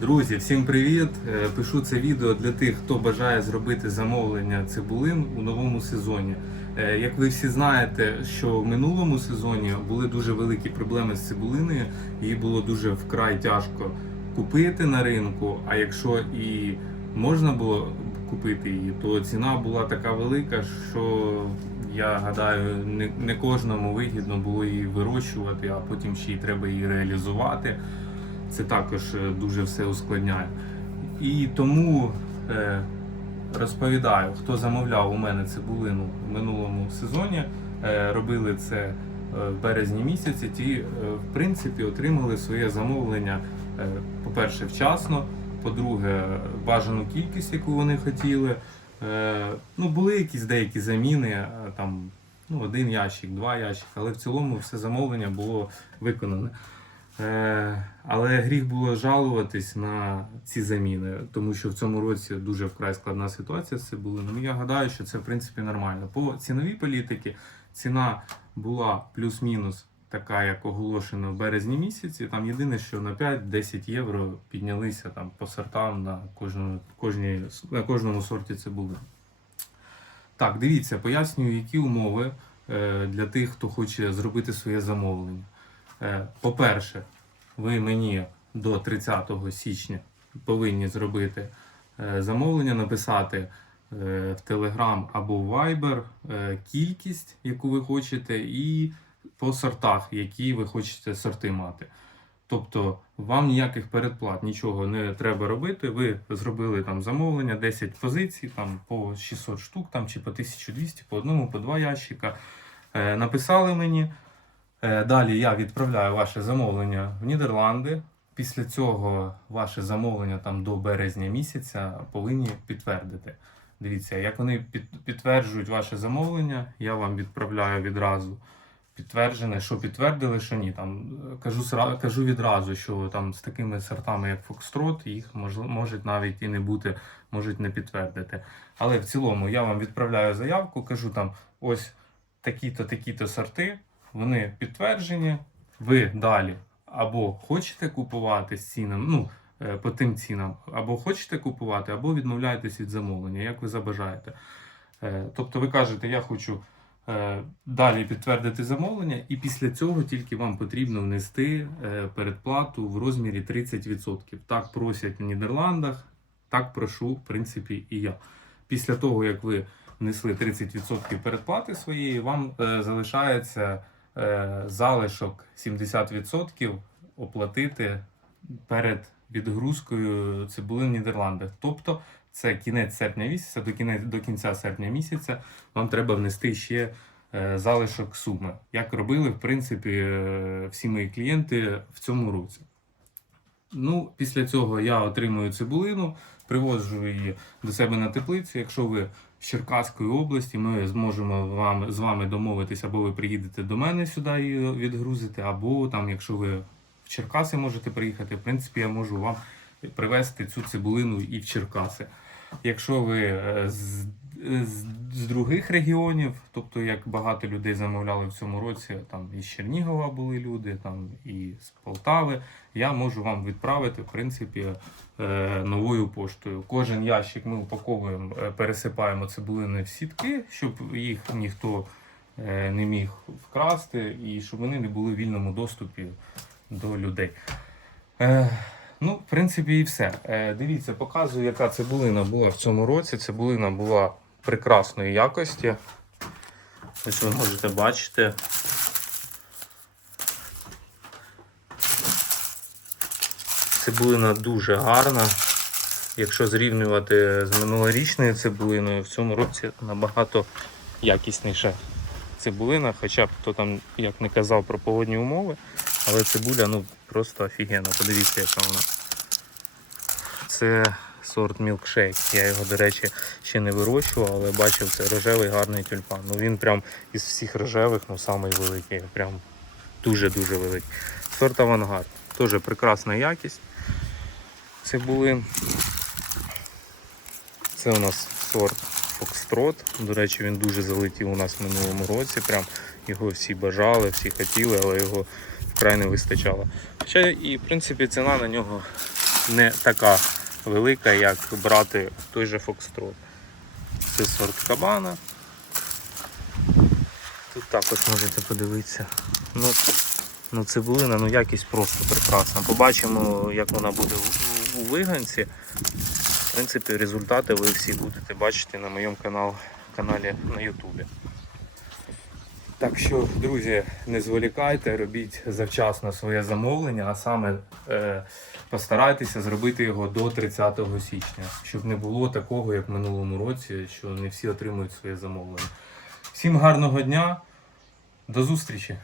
Друзі, всім привіт! Е, Пишу це відео для тих, хто бажає зробити замовлення цибулин у новому сезоні. Е, Як ви всі знаєте, що в минулому сезоні були дуже великі проблеми з цибулиною, її було дуже вкрай тяжко купити на ринку. А якщо і можна було купити її, то ціна була така велика, що я гадаю, не, не кожному вигідно було її вирощувати, а потім ще й треба її реалізувати. Це також е, дуже все ускладняє. І тому е, розповідаю, хто замовляв у мене цибулину в минулому сезоні, е, робили це в березні місяці. Ті, в принципі, отримали своє замовлення, по-перше, вчасно, по-друге, бажану кількість, яку вони хотіли. Ну, були якісь деякі заміни, там ну, один ящик, два ящики, але в цілому все замовлення було виконане. Е, Але гріх було жалуватись на ці заміни, тому що в цьому році дуже вкрай складна ситуація з цибулиною. Я гадаю, що це в принципі нормально. По ціновій політиці ціна була плюс-мінус така, як оголошено в березні місяці. Там єдине, що на 5-10 євро піднялися там по сортам на кожному, кожній, на кожному сорті цибулини. Так, дивіться, пояснюю, які умови е, для тих, хто хоче зробити своє замовлення. Е, По-перше, ви мені до 30 січня повинні зробити е, замовлення, написати е, в Telegram або Viber кількість, яку ви хочете, і по сортах, які ви хочете сорти мати. Тобто вам ніяких передплат, нічого не треба робити. Ви зробили там замовлення, 10 позицій, там по 600 штук, там чи по 1200, по одному, по два ящика. Написали мені. Е, Далі я відправляю ваше замовлення в Нідерланди. Після цього ваше замовлення там до березня місяця повинні підтвердити. Dивіться, як вони підтверджують ваше замовлення, я вам відправляю відразу підтверджене, що підтвердили, що ні. Там е, кажу кажу відразу, що там з такими сортами, як Фокстрот, їх можуть навіть і не бути, можуть не підтвердити. Але в цілому я вам відправляю заявку, кажу там ось такі-то, такі-то сорти, вони підтверджені. Ви далі або хочете купувати з цінами, ну е, по тим цінам, або хочете купувати, або відмовляєтесь від замовлення, як ви забажаєте. Е, Тобто ви кажете, я хочу е, далі підтвердити замовлення, і після цього тільки вам потрібно внести передплату в розмірі 30%. Так просять в Нідерландах, так прошу, в принципі, і я. Після того, як ви внесли 30% передплати своєї, вам залишається залишок 70% оплатити перед відгрузкою цибулин в Нідерландах. Тобто це кінець серпня місяця, до кінець до кінця серпня місяця вам треба внести ще е, залишок суми, як робили в принципі е, всі мої клієнти в цьому році. Ну, після цього я отримую цибулину, привозжу її до себе на теплицю. Якщо ви з Черкаської області, ми зможемо вам, з вами домовитися, або ви приїдете до мене сюди і відгрузите, або там, якщо ви в Черкаси можете приїхати, в принципі, я можу вам привезти цю цибулину і в Черкаси. Якщо ви е, з, з, з других регіонів, тобто як багато людей замовляли в цьому році, там із Чернігова були люди, там і з Полтави, я можу вам відправити в принципі е, новою поштою. Кожен ящик ми упаковуємо, е, пересипаємо цибулини в сітки, щоб їх ніхто е, не міг вкрасти, і щоб вони не були в вільному доступі до людей. Ну, в принципі, і все. Дивіться, показую, яка цибулина була в цьому році. Цибулина була прекрасної якості. Ось ви можете бачити. Цибулина дуже гарна. Якщо зрівнювати з минулорічною цибулиною, в цьому році набагато якісніша цибулина, хоча б хто там як не казав про погодні умови, але цибуля ну просто офігенна. Подивіться, яка вона. Це сорт мілкшейк. Я його, до речі, ще не вирощував, але бачив це рожевий гарний тюльпан. Ну він прям із всіх рожевих, ну самий великий, прям дуже-дуже великий. Сорт авангард. Теж прекрасна якість цибулин. Це у нас сорт Фокстрот. До речі, він дуже залетів у нас в минулому році. Прям його всі бажали, всі хотіли, але його вкрай не вистачало. Хоча і в принципі ціна на нього не така велика, як брати той же Фокстрот. Це сорт кабана. Тут також можете подивитися. Ну, ну цибулина, ну якість просто прекрасна. Побачимо, як вона буде у, виганці. В принципі, результати ви всі будете бачити на моєму канал, каналі на Ютубі. Так що, друзі, не зволікайте, робіть завчасно своє замовлення, а саме е, постарайтеся зробити його до 30 січня, щоб не було такого, як в минулому році, що не всі отримують своє замовлення. Всім гарного дня, до зустрічі!